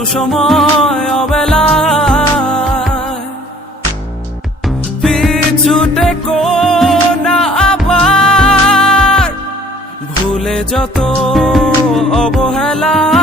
সুসময় অবেলায়। পিছুটে না আবার। ভুলে যত অবহেলার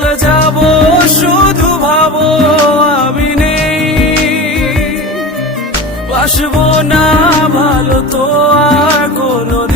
চলে যাব শুধু ভাবো আমি নেই। বাসবো না ভালো তো আর কোনোদিনই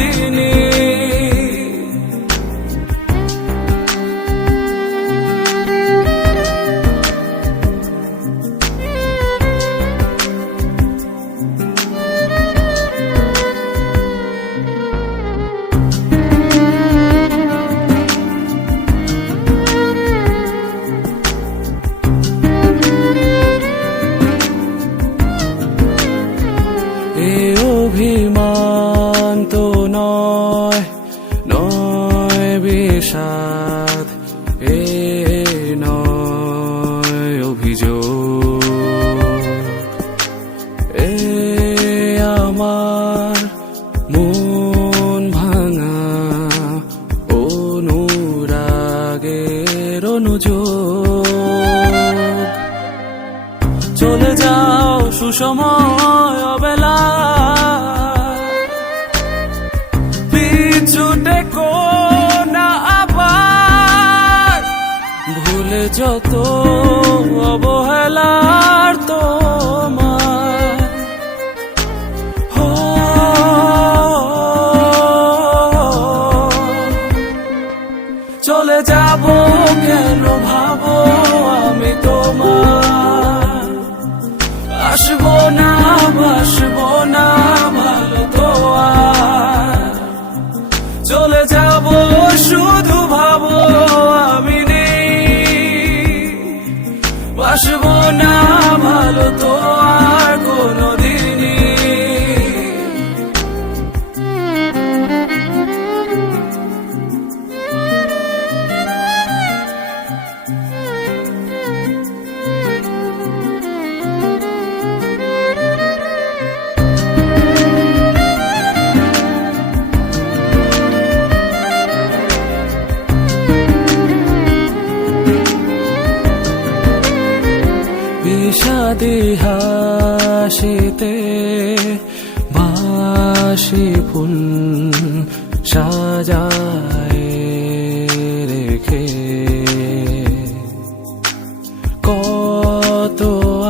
বিষাদ এ নয় অভিযোগ। এ আমার মন ভাঙা অনুরাগের অনুযোগ। চলে যাও সুসময় অবেলা ভুলে যত অবহেলার তোমার। চলে যাব কেন ভাবো আমি তোমার? আসব না, বাসবো না, ভালো তো চলে যাব শুধু ভালো বিষাদি হাসিতে বাসি ফুল সাজায় রেখে। কত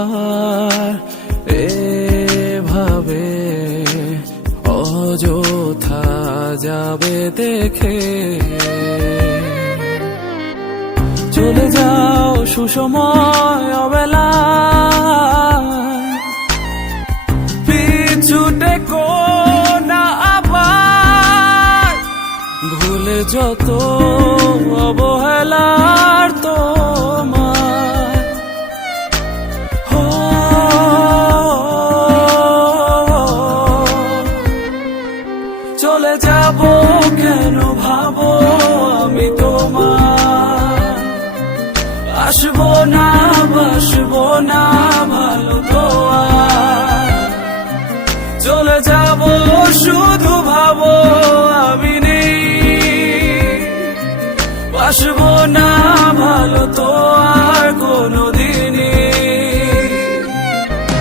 আর এভাবে অযথা যাবে দেখে। চলে যাও সুসময় অবেলা যত অবহেলার চলে যাব কেন ভাবো আমি তোমার? আসব না, বাসবো না, ভালো তো চলে যাব শুধু ভাবো আমি বাসবো না ভালো তো আর কোনো কোনোদিনই।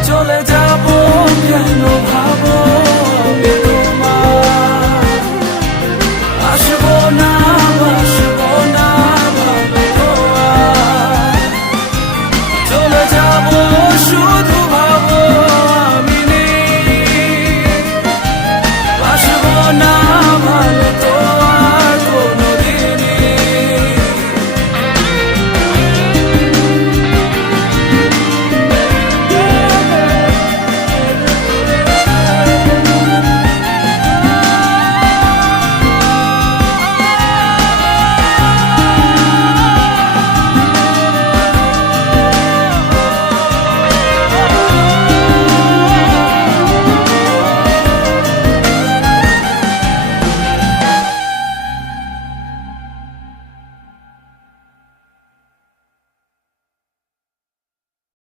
চলে যাব কেন ভাবো?